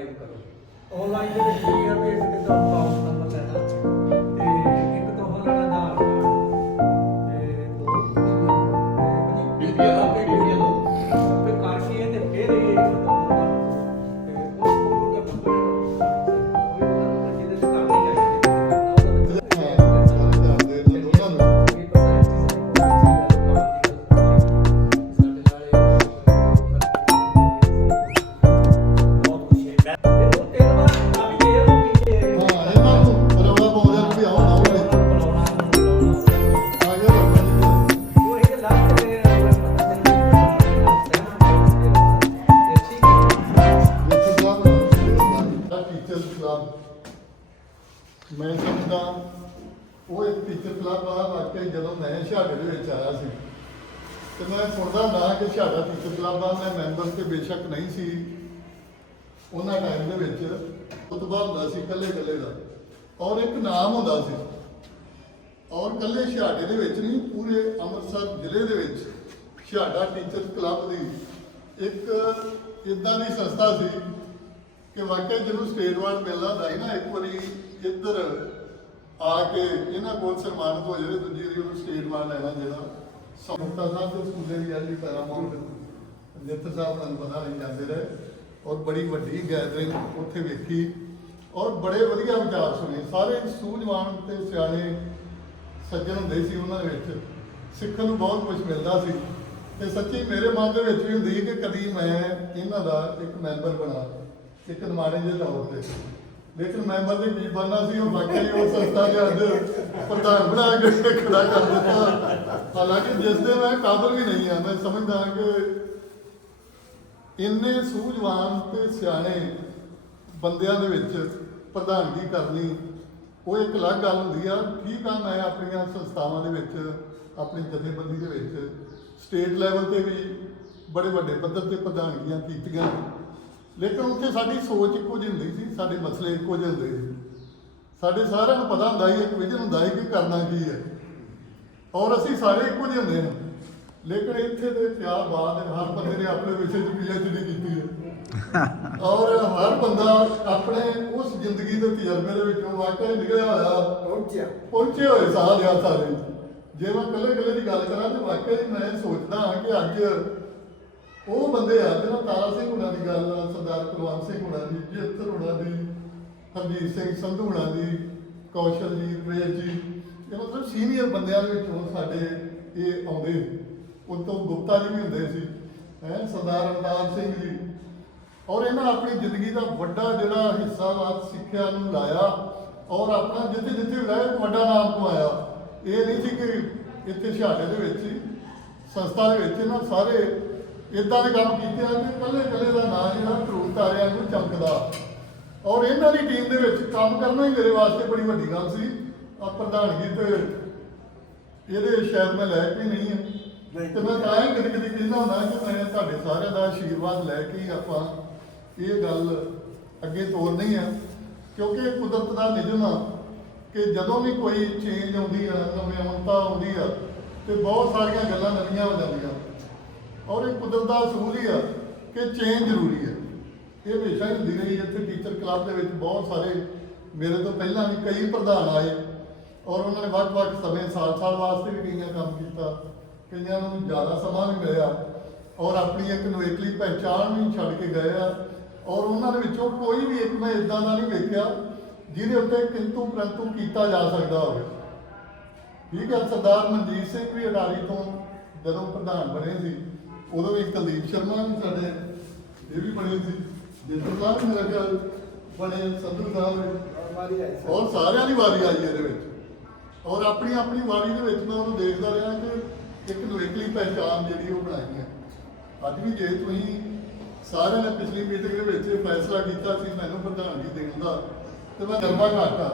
Online ਦੇ ਵਿੱਚ ਕੀ ਆ ਵੀ ਇੱਕ ਹੀ ਦੇ ਵਿੱਚ ਆਇਆ ਸੀ। ਤੇ ਮੈਂ ਸੁਣਦਾ ਹੁੰਦਾ ਕਿ ਛਾੜਾ ਟੀਚਰ ਕਲੱਬ ਆ ਮੈਂ ਮੈਂਬਰ ਤੇ ਬੇਸ਼ੱਕ ਨਹੀਂ ਸੀ। ਉਹਨਾਂ ਟਾਈਮ ਦੇ ਵਿੱਚ ਰੁਤਬਾ ਹੁੰਦਾ ਸੀ ਇਕੱਲੇ ਇਕੱਲੇ ਦਾ। ਔਰ ਇੱਕ ਨਾਮ ਹੁੰਦਾ ਸੀ। ਔਰ ਇਕੱਲੇ ਛਾੜੇ ਦੇ ਵਿੱਚ ਨਹੀਂ, ਪੂਰੇ ਅੰਮ੍ਰਿਤਸਰ ਜ਼ਿਲ੍ਹੇ ਦੇ ਵਿੱਚ ਛਾੜਾ ਟੀਚਰ ਕਲੱਬ ਦੀ ਇੱਕ ਇਦਾਂ ਦੀ ਸੰਸਥਾ ਸੀ ਕਿ ਵਾਕਿਆ ਜਦੋਂ ਸਟੇਟ ਵਾਰਡ ਮਿਲਦਾ ਹੁੰਦਾ ਸੀ ਨਾ, ਇੱਕ ਵਾਰੀ ਇੱਧਰ ਆ ਕੇ ਇਹਨਾਂ ਕੋਲ ਸਨਮਾਨਿਤ ਹੋ ਜਾਵੇ, ਦੂਜੀ ਵਾਰੀ ਉਹਨੂੰ ਸਟੇਟ ਵਾਰਡ ਲੈਣਾ ਜਿਹੜਾ ਸਮੁਕਤਾ ਸਾਹਿਬ ਦੇ ਸਕੂਲੇ ਦੀ ਐਲੀ ਪੈਰਾਮਾਉਂਟ ਨਿੱਤ ਸਾਹਿਬ ਨਾਲ ਪਤਾ ਨਹੀਂ ਜਾਂਦੇ ਰਹੇ। ਔਰ ਬੜੀ ਵੱਡੀ ਗੈਦਰਿੰਗ ਉੱਥੇ ਵੇਖੀ। ਔਰ ਬੜੇ ਵਧੀਆ ਵਿਚਾਰ ਸੁਣੇ। ਸਾਰੇ ਸੂਝਵਾਨ ਤੇ ਸਿਆਣੇ ਸੱਜਣ ਹੁੰਦੇ ਸੀ ਉਹਨਾਂ ਦੇ ਵਿੱਚ। ਸਿੱਖਣ ਨੂੰ ਬਹੁਤ ਕੁਝ ਮਿਲਦਾ ਸੀ। ਤੇ ਸੱਚੀ ਮੇਰੇ ਮਨ ਦੇ ਵਿੱਚ ਵੀ ਹੁੰਦੀ ਕਿ ਕਦੀ ਮੈਂ ਇਹਨਾਂ ਦਾ ਇੱਕ ਮੈਂਬਰ ਬਣਾ, ਇੱਕ ਨਮਾਣੇ ਦੇ ਤੌਰ ਤੇ। ਲੇਕਿਨ ਮੈਂਬਰ ਦੇ ਕੀ ਬਣਨਾ ਸੀ, ਉਹ ਵਾਕਈ ਉਹ ਸੰਸਥਾ ਦੇ ਅੱਜ ਪ੍ਰਧਾਨ ਬਣਾ ਕੇ ਖੜਾ ਕਰ ਦਿੱਤਾ। ਹਾਲਾਂਕਿ ਜਿਸ ਦੇ ਮੈਂ ਕਾਬਲ ਵੀ ਨਹੀਂ ਆ, ਮੈਂ ਸਮਝਦਾ ਕਿ ਇੰਨੇ ਸੂਝਵਾਨ ਤੇ ਸਿਆਣੇ ਬੰਦਿਆਂ ਦੇ ਵਿੱਚ ਪ੍ਰਧਾਨਗੀ ਕਰਨੀ, ਉਹ ਇੱਕ ਅਲੱਗ ਗੱਲ ਹੁੰਦੀ ਆ। ਠੀਕ ਆ, ਮੈਂ ਆਪਣੀਆਂ ਸੰਸਥਾਵਾਂ ਦੇ ਵਿੱਚ, ਆਪਣੀ ਜਥੇਬੰਦੀ ਦੇ ਵਿੱਚ ਸਟੇਟ ਲੈਵਲ ਤੇ ਵੀ ਬੜੇ ਵੱਡੇ ਪੱਧਰ ਤੇ ਪ੍ਰਧਾਨਗੀਆਂ ਕੀਤੀਆਂ। ਲੇਕਿਨ ਉੱਥੇ ਸਾਡੀ ਸੋਚ ਇੱਕੋ ਜਿਹੀ ਹੁੰਦੀ ਸੀ ਸਾਡੇ ਮਸਲੇ ਇੱਕੋ ਜਿਹੇ ਹੁੰਦੇ ਸੀ। ਸਾਡੇ ਸਾਰਿਆਂ ਨੂੰ ਪਤਾ ਹੁੰਦਾ ਸੀ ਇੱਕ ਵਿਜ਼ਨ ਹੁੰਦਾ ਸੀ ਕਿ ਕਰਨਾ ਕੀ ਹੈ। ਔਰ ਅਸੀਂ ਸਾਰੇ ਇੱਕੋ ਜਿਹੇ ਹੁੰਦੇ ਹਾਂ। ਲੇਕਿਨ ਇੱਥੇ ਦੇ ਪਿਆਰ ਬਾਅਦ ਹਰ ਬੰਦੇ ਨੇ ਆਪਣੇ ਵਿਸ਼ੇ 'ਚ ਪੀਐਚਡੀ ਕੀਤੀ ਹੈ। ਔਰ ਹਰ ਬੰਦਾ ਆਪਣੇ ਉਸ ਜ਼ਿੰਦਗੀ ਦੇ ਤਜਰਬੇ ਦੇ ਵਿੱਚੋਂ ਵਾਕਿਆ ਨਿਕਲਿਆ ਹੋਇਆ। ਪਹੁੰਚਿਆ। ਪਹੁੰਚੇ ਹੋਏ ਸਾਧ ਆ ਸਾਰੇ ਜੇ ਮੈਂ ਇਕੱਲੇ ਇਕੱਲੇ ਦੀ ਗੱਲ ਕਰਾਂ ਤੇ ਵਾਕਿਆ ਹੀ ਮੈਂ ਸੋਚਦਾ ਹਾਂ ਕਿ ਅੱਜ ਉਹ ਬੰਦੇ ਆ ਜਿਹਨਾਂ ਤਾਰਾ ਸਿੰਘ ਹੁਣਾਂ ਦੀ ਗੱਲ ਆ, ਸਰਦਾਰ ਕੁਲਵੰਤ ਸਿੰਘ ਹੁਣਾਂ ਦੀ ਜੇਤਰ ਹੁਣਾਂ ਦੀ ਹਰਜੀਤ ਸਿੰਘ ਸੰਧੂ ਹੁਣਾਂ ਦੀ ਕੌਸ਼ਲਜੀਤ ਰੇਜ ਜੀ ਇਹ ਮਤਲਬ ਸੀਨੀਅਰ ਬੰਦਿਆਂ ਦੇ ਵਿੱਚੋਂ ਸਾਡੇ ਇਹ ਆਉਂਦੇ ਉਤੋਂ ਗੁਪਤਾ ਜੀ ਵੀ ਹੁੰਦੇ ਸੀ ਹੈ ਸਰਦਾਰ ਅਵਤਾਰ ਸਿੰਘ ਜੀ। ਔਰ ਇਹਨਾਂ ਆਪਣੀ ਜ਼ਿੰਦਗੀ ਦਾ ਵੱਡਾ ਜਿਹੜਾ ਹਿੱਸਾ ਵਾ ਸਿੱਖਿਆ ਨੂੰ ਲਾਇਆ ਔਰ ਆਪਣਾ ਜਿੱਥੇ ਜਿੱਥੇ ਰਹੇ ਵੱਡਾ ਨਾਮ ਕਮਾਇਆ। ਇਹ ਨਹੀਂ ਸੀ ਕਿ ਇੱਥੇ ਛਾੜੇ ਦੇ ਵਿੱਚ ਹੀ ਸੰਸਥਾ ਦੇ ਵਿੱਚ ਇਹਨਾਂ ਸਾਰੇ ਇਦਾਂ ਦੇ ਕੰਮ ਕੀਤੇ ਆ ਕਿ ਕੱਲੇ ਕੱਲੇ ਦਾ ਨਾਂ ਜਿਹੜਾ ਧਰੂਰ ਤਾਰਿਆਂ ਨੂੰ ਚਮਕਦਾ। ਔਰ ਇਹਨਾਂ ਦੀ ਟੀਮ ਦੇ ਵਿੱਚ ਕੰਮ ਕਰਨਾ ਹੀ ਮੇਰੇ ਵਾਸਤੇ ਬੜੀ ਵੱਡੀ ਗੱਲ ਸੀ। ਆ ਪ੍ਰਧਾਨਗੀ ਤੇ ਇਹਦੇ ਸ਼ਾਇਦ ਮੈਂ ਲੈ ਕੇ ਨਹੀਂ ਹੈ ਤੇ ਮੈਂ ਤਾਂ ਹੀ ਕਦੀ ਕਦੀ ਕਹਿੰਦਾ ਹੁੰਦਾ ਕਿ ਮੈਂ ਤੁਹਾਡੇ ਸਾਰਿਆਂ ਦਾ ਆਸ਼ੀਰਵਾਦ ਲੈ ਕੇ ਹੀ ਆਪਾਂ ਇਹ ਗੱਲ ਅੱਗੇ ਤੋਰਨੀ ਆ। ਕਿਉਂਕਿ ਕੁਦਰਤ ਦਾ ਨਿਯਮ ਆ ਕਿ ਜਦੋਂ ਵੀ ਕੋਈ ਚੇਂਜ ਆਉਂਦੀ ਆ ਨਵੀਂ ਆਉਂਦੀ ਆ ਤੇ ਬਹੁਤ ਸਾਰੀਆਂ ਗੱਲਾਂ ਨਵੀਆਂ ਹੋ ਜਾਂਦੀਆਂ। ਔਰ ਇਹ ਕੁਦਰਤ ਦਾ ਅਸੂਲ ਹੀ ਆ ਕਿ ਚੇਂਜ ਜ਼ਰੂਰੀ ਹੈ ਇਹ ਹਮੇਸ਼ਾ ਹੀ ਹੁੰਦੀ ਰਹੀ ਇੱਥੇ ਟੀਚਰ ਕਲੱਬ ਦੇ ਵਿੱਚ ਬਹੁਤ ਸਾਰੇ ਮੇਰੇ ਤੋਂ ਪਹਿਲਾਂ ਵੀ ਕਈ ਪ੍ਰਧਾਨ ਆਏ ਔਰ ਉਹਨਾਂ ਨੇ ਵੱਖ-ਵੱਖ ਸਮੇਂ, ਸਾਲ-ਸਾਲ ਵਾਸਤੇ ਵੀ ਕਈਆਂ ਕੰਮ ਕੀਤਾ। ਕਈਆਂ ਨੂੰ ਜ਼ਿਆਦਾ ਸਮਾਂ ਵੀ ਮਿਲਿਆ ਔਰ ਆਪਣੀ ਇੱਕ ਨਵੇਕਲੀ ਪਹਿਚਾਣ ਵੀ ਛੱਡ ਕੇ ਗਏ ਆ ਔਰ ਉਹਨਾਂ ਦੇ ਵਿੱਚੋਂ ਕੋਈ ਵੀ ਇੱਕ ਮੈਂ ਇਦਾਂ ਦਾ ਨਹੀਂ ਵੇਖਿਆ ਜਿਹਦੇ ਉੱਤੇ ਕਿੰਤੂ ਪ੍ਰੰਤੂ ਕੀਤਾ ਜਾ ਸਕਦਾ ਹੋਵੇ। ਠੀਕ ਹੈ, ਸਰਦਾਰ ਮਨਜੀਤ ਸਿੰਘ ਵੀ ਅਡਾਰੀ ਤੋਂ ਜਦੋਂ ਪ੍ਰਧਾਨ ਬਣੇ ਸੀ ਉਦੋਂ ਵੀ ਕੁਲਦੀਪ ਸ਼ਰਮਾ ਵੀ ਸਾਡੇ ਇਹ ਵੀ ਬਣੇ ਸੀ। ਜਿੰਦਰ ਸਾਹਿਬ ਮੇਰਾ ਖਿਆਲ ਬਣੇ ਸੰਧੂ ਸਾਹਿਬ ਔਰ ਸਾਰਿਆਂ ਦੀ ਵਾਰੀ ਆਈ ਇਹਦੇ ਵਿੱਚ। ਔਰ ਆਪਣੀ ਆਪਣੀ ਵਾਰੀ ਦੇ ਵਿੱਚ ਮੈਂ ਉਹਨੂੰ ਦੇਖਦਾ ਰਿਹਾ ਕਿ ਇੱਕ ਨਵੇਕਲੀ ਪਹਿਚਾਨ ਜਿਹੜੀ ਉਹ ਬਣਾਈ ਹੈ। ਅੱਜ ਵੀ ਜੇ ਤੁਸੀਂ ਸਾਰਿਆਂ ਨੇ ਪਿਛਲੀ ਮੀਟਿੰਗ ਦੇ ਵਿੱਚ ਫੈਸਲਾ ਕੀਤਾ ਸੀ ਮੈਨੂੰ ਪ੍ਰਧਾਨਗੀ ਦੇਣ ਦਾ ਤੇ ਮੈਂ ਗਰਮਾ ਘਾਟਾ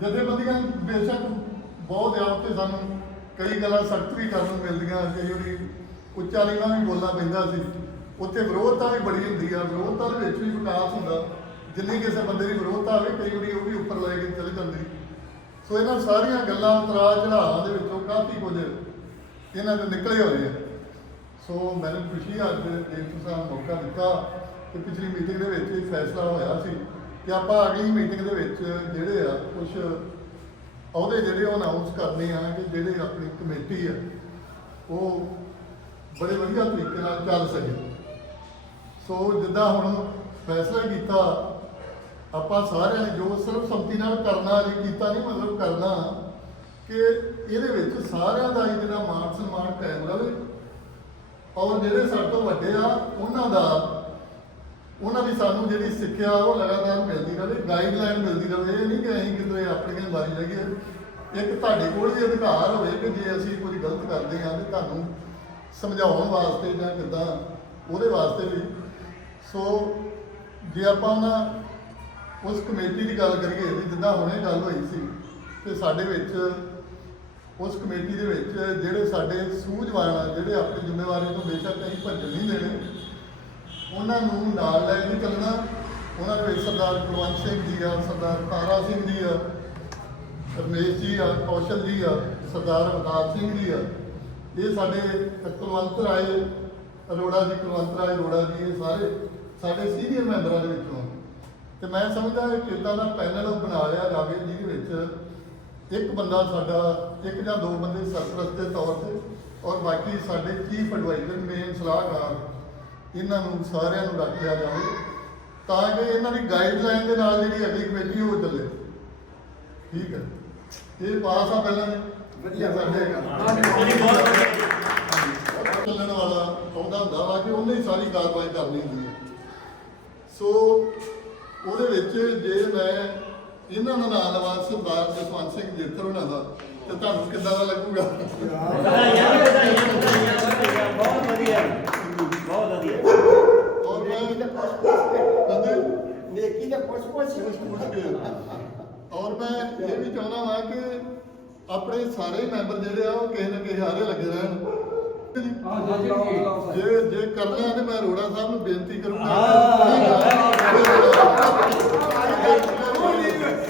ਜਥੇਬੰਦੀਆਂ ਬੇਸ਼ੱਕ ਬਹੁਤ ਆ ਉੱਤੇ ਸਾਨੂੰ ਕਈ ਗੱਲਾਂ ਸਖਤ ਵੀ ਕਰਨ ਨੂੰ ਮਿਲਦੀਆਂ ਕਈ ਜਿਹੜੀ ਉੱਚਾ ਨੀਵਾਂ ਵੀ ਬੋਲਣਾ ਪੈਂਦਾ ਸੀ। ਉੱਥੇ ਵਿਰੋਧਤਾ ਵੀ ਬੜੀ ਹੁੰਦੀ ਆ। ਵਿਰੋਧਤਾ ਦੇ ਵਿੱਚ ਵੀ ਵਿਕਾਸ ਹੁੰਦਾ। ਜਿੰਨੀ ਕਿਸੇ ਬੰਦੇ ਦੀ ਵਿਰੋਧਤਾ ਹੋਵੇ, ਕਈ ਵਾਰੀ ਉਹ ਵੀ ਉੱਪਰ ਲੈ ਕੇ ਚਲੇ ਜਾਂਦੀ। ਸੋ ਇਹਨਾਂ ਸਾਰੀਆਂ ਗੱਲਾਂ ਉਤਰਾ ਚੜਾਵਾਂ ਦੇ ਵਿੱਚੋਂ ਕਾਫੀ ਕੁਝ ਇਹਨਾਂ ਦੇ ਨਿਕਲੇ ਹੋਏ ਆ। ਸੋ ਮੈਨੂੰ ਖੁਸ਼ੀ ਆ ਅੱਜ ਜੇ ਤੁਸੀਂ ਸਾਨੂੰ ਮੌਕਾ ਦਿੱਤਾ ਕਿ ਪਿਛਲੀ ਮੀਟਿੰਗ ਦੇ ਵਿੱਚ ਇਹ ਫੈਸਲਾ ਹੋਇਆ ਸੀ ਕਿ ਆਪਾਂ ਅਗਲੀ ਮੀਟਿੰਗ ਦੇ ਵਿੱਚ ਜਿਹੜੇ ਆ ਕੁਝ ਅਹੁਦੇ ਜਿਹੜੇ ਉਹ ਅਨਾਉਂਸ ਕਰਨੇ ਆ ਕਿ ਜਿਹੜੇ ਆਪਣੀ ਕਮੇਟੀ ਆ, ਉਹ ਬੜੇ ਵਧੀਆ ਤਰੀਕੇ ਨਾਲ ਚੱਲ ਸਕੇ। ਸੋ ਜਿੱਦਾਂ ਹੁਣ ਫੈਸਲਾ ਕੀਤਾ, ਆਪਾਂ ਸਾਰਿਆਂ ਨੇ ਜੋ ਸਰਬਸੰਮਤੀ ਨਾਲ ਕਰਨਾ, ਜੇ ਕੀਤਾ ਨਹੀਂ ਮਤਲਬ ਕਰਨਾ, ਕਿ ਇਹਦੇ ਵਿੱਚ ਸਾਰਿਆਂ ਦਾ ਹੀ ਜਿਹੜਾ ਮਾਨ ਸਨਮਾਨ ਕਾਇਮ ਰਹੇ ਔਰ ਜਿਹੜੇ ਸਾਡੇ ਤੋਂ ਵੱਡੇ ਆ, ਉਹਨਾਂ ਦਾ, ਉਹਨਾਂ ਦੀ ਸਾਨੂੰ ਜਿਹੜੀ ਸਿੱਖਿਆ, ਉਹ ਲਗਾਤਾਰ ਮਿਲਦੀ ਰਹੇ ਗਾਈਡਲਾਈਨ ਮਿਲਦੀ ਰਹੇ ਇਹ ਨਹੀਂ ਕਿ ਅਸੀਂ ਕਿਤੇ ਆਪਣੀਆਂ ਮਾਰੀ ਜਾਈਏ ਇੱਕ ਤੁਹਾਡੇ ਕੋਲ ਵੀ ਅਧਿਕਾਰ ਹੋਵੇ ਕਿ ਜੇ ਅਸੀਂ ਕੋਈ ਗਲਤ ਕਰਦੇ ਹਾਂ, ਤੇ ਤੁਹਾਨੂੰ ਸਮਝਾਉਣ ਵਾਸਤੇ ਜਾਂ ਕਿੱਦਾਂ, ਉਹਦੇ ਵਾਸਤੇ ਵੀ। ਸੋ ਜੇ ਆਪਾਂ ਨਾ ਉਸ ਕਮੇਟੀ ਦੀ ਗੱਲ ਕਰੀਏ ਵੀ ਜਿੱਦਾਂ ਹੁਣੇ ਗੱਲ ਹੋਈ ਸੀ ਕਿ ਸਾਡੇ ਵਿੱਚ, ਉਸ ਕਮੇਟੀ ਦੇ ਵਿੱਚ ਜਿਹੜੇ ਸਾਡੇ ਸੂਝਵਾਨ ਆ, ਜਿਹੜੇ ਆਪਣੀ ਜ਼ਿੰਮੇਵਾਰੀ ਤੋਂ ਬੇਸ਼ੱਕ ਅਸੀਂ ਭੱਜਣ ਨਹੀਂ ਦੇਣੇ, ਉਹਨਾਂ ਨੂੰ ਨਾਲ ਲੈ ਕੇ ਚੱਲਣਾ। ਉਹਨਾਂ ਦੇ ਵਿੱਚ ਸਰਦਾਰ ਕੁਲਵੰਤ ਸਿੰਘ ਜੀ ਆ, ਸਰਦਾਰ ਤਾਰਾ ਸਿੰਘ ਜੀ ਆ, ਰਮੇਸ਼ ਜੀ ਆ, ਕੌਸ਼ਲ ਜੀ ਆ, ਸਰਦਾਰ ਅਵਤਾਰ ਸਿੰਘ ਜੀ ਆ। ਇਹ ਸਾਡੇ ਕੁਲਵੰਤ ਰਾਏ, ਅਰੋੜਾ ਜੀ, ਕੁਲਵੰਤ ਰਾਏ ਅਰੋੜਾ ਜੀ, ਇਹ ਸਾਰੇ ਸਾਡੇ ਸੀਨੀਅਰ ਮੈਂਬਰਾਂ ਦੇ ਵਿੱਚੋਂ। ਆ। ਤੇ ਮੈਂ ਸਮਝਦਾ ਕਿ ਇਦਾਂ ਦਾ ਪੈਨਲ ਬਣਾ ਲਿਆ ਜਾਵੇ, ਜਿਹਦੇ ਵਿੱਚ ਇੱਕ ਬੰਦਾ ਸਾਡਾ, ਇੱਕ ਜਾਂ ਦੋ ਬੰਦੇ ਸਰਪ੍ਰਸਤ ਦੇ ਤੌਰ ਤੇ ਔਰ ਬਾਕੀ ਸਾਡੇ ਚੀਫ ਐਡਵਾਈਜ਼ਰ ਮੇਨ ਸਲਾਹਕਾਰ, ਇਹਨਾਂ ਨੂੰ ਸਾਰਿਆਂ ਨੂੰ ਰੱਖਿਆ ਜਾਵੇ, ਤਾਂ ਕਿ ਇਹਨਾਂ ਦੀ ਗਾਈਡਲਾਈਨ ਦੇ ਨਾਲ ਜਿਹੜੀ ਅਗਲੀ ਕਮੇਟੀ ਉਹ ਚੱਲੇ। ਠੀਕ ਹੈ। ਇਹ ਪਾਸ ਆ ਪਹਿਲਾਂ ਵਧੀਆ ਸਾਡੇ ਚੱਲਣ ਵਾਲਾ ਆਉਂਦਾ ਹੁੰਦਾ ਵਾ ਕਿ ਉਹਨੇ ਹੀ ਸਾਰੀ ਕਾਰਵਾਈ ਕਰਨੀ ਹੁੰਦੀ ਹੈ ਸੋ ਉਹਦੇ ਵਿੱਚ ਜੇ ਮੈਂ ਇਹਨਾਂ ਦਾ ਨਾਮ ਲਵਾਂ ਸਰਦਾਰ ਜਸਵੰਤ ਸਿੰਘ ਜੇਤਰ ਉਹਨਾਂ ਦਾ ਤੇ ਤੁਹਾਨੂੰ ਕਿੱਦਾਂ ਦਾ ਲੱਗੂਗਾ? ਵਧਾਈਆਂ ਵਧਾਈਆਂ, ਵਧਾਈਆਂ। ਬਹੁਤ ਵਧੀਆ। ਬਹੁਤ ਵਧੀਆ। ਔਰ ਮੈਂ ਨੇਕੀ ਦਾ ਪੁੱਛ ਪੁੱਛ ਔਰ ਮੈਂ ਇਹ ਵੀ ਚਾਹੁੰਦਾ ਹਾਂ ਕਿ ਆਪਣੇ ਸਾਰੇ ਮੈਂਬਰ ਜਿਹੜੇ ਆ ਉਹ ਕਿਸੇ ਨਾ ਕਿਸੇ ਹਾਰੇ ਲੱਗੇ ਰਹਿਣ। ਜੀ ਜੀ। ਕਰਨਾ ਹੈ ਤੇ ਮੈਂ ਅਰੋੜਾ ਸਾਹਿਬ ਨੂੰ ਬੇਨਤੀ ਕਰੂੰਗਾ।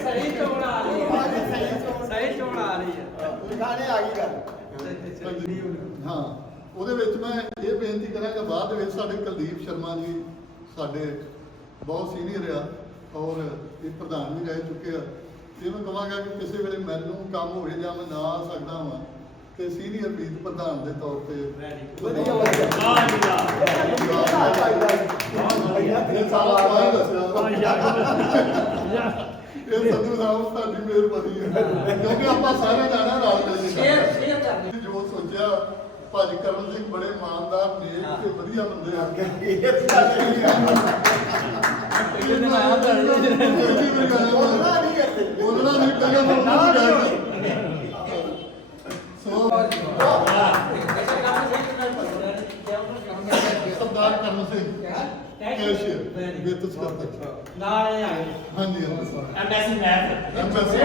ਸਹੀ ਚੋਣ ਆ ਰਹੀ ਹੈ। ਸਹੀ ਚੋਣ ਆ ਰਹੀ ਹੈ। ਲਿਖਾਣੇ ਆ ਗਈ ਗੱਲ। ਹਾਂ ਉਹਦੇ ਵਿੱਚ ਮੈਂ ਇਹ ਬੇਨਤੀ ਕਰਾਂਗਾ ਬਾਅਦ ਦੇ ਵਿੱਚ ਸਾਡੇ ਕੁਲਦੀਪ ਸ਼ਰਮਾ ਜੀ ਸਾਡੇ ਬਹੁਤ ਸੀਨੀਅਰ ਆ ਔਰ ਇਹ ਪ੍ਰਧਾਨ ਵੀ ਰਹਿ ਚੁੱਕੇ ਆ। ਇਹ ਮੈਂ ਕਹਾਂਗਾ ਕਿ ਕਿਸੇ ਵੇਲੇ ਮੈਨੂੰ ਕੰਮ ਹੋਵੇ ਜਾਂ ਮੈਂ ਨਾ ਆ ਸਕਦਾ ਹਾਂ ਤੇ ਸੀਨੀਅਰ ਮੀਤ ਪ੍ਰਧਾਨ ਦੇ ਤੌਰ ਤੇ ਵਧੀਆ ਵਧੀਆ। ਵਾਹ ਜੀ ਵਾਹ ਇਹ ਸਾਰਾ ਸਵਾਲ ਦੱਸਿਆ ਇਹ ਸੰਧੂ ਸਾਹਿਬ ਤੁਹਾਡੀ ਮਿਹਰਬਾਨੀ ਹੈ। ਕਿਉਂਕਿ ਆਪਾਂ ਸਾਰੇ ਜਾਣਾ ਰਲ ਮਿਲ ਕੇ ਸ਼ੇਅਰ ਸ਼ੇਅਰ ਕਰਦੇ ਜੋ ਸੋਚਿਆ ਭਾਜੀ ਕਰਮ ਸਿੰਘ ਬੜੇ ਇਮਾਨਦਾਰ ਨੇਕ ਤੇ ਵਧੀਆ ਬੰਦੇ ਆ ਪਹਿਲੇ ਦਿਨ ਆਇਆ ਬੋਲਣਾ ਨਹੀਂ ਇੱਥੇ। ਬੋਲਣਾ ਨਹੀਂ ਪਹਿਲਾਂ ਬੋਲਣਾ ਨਹੀਂ ਸੋ ਸਰਦਾਰ ਕਰਮ ਸਿੰਘ। ਕੈਸ਼ੀਅਰ ਨਾਲ ਇਹ ਹਾਂਜੀ ਐਮਐਸਸੀ ਮੈਥ ਐਮਐਸਸੀ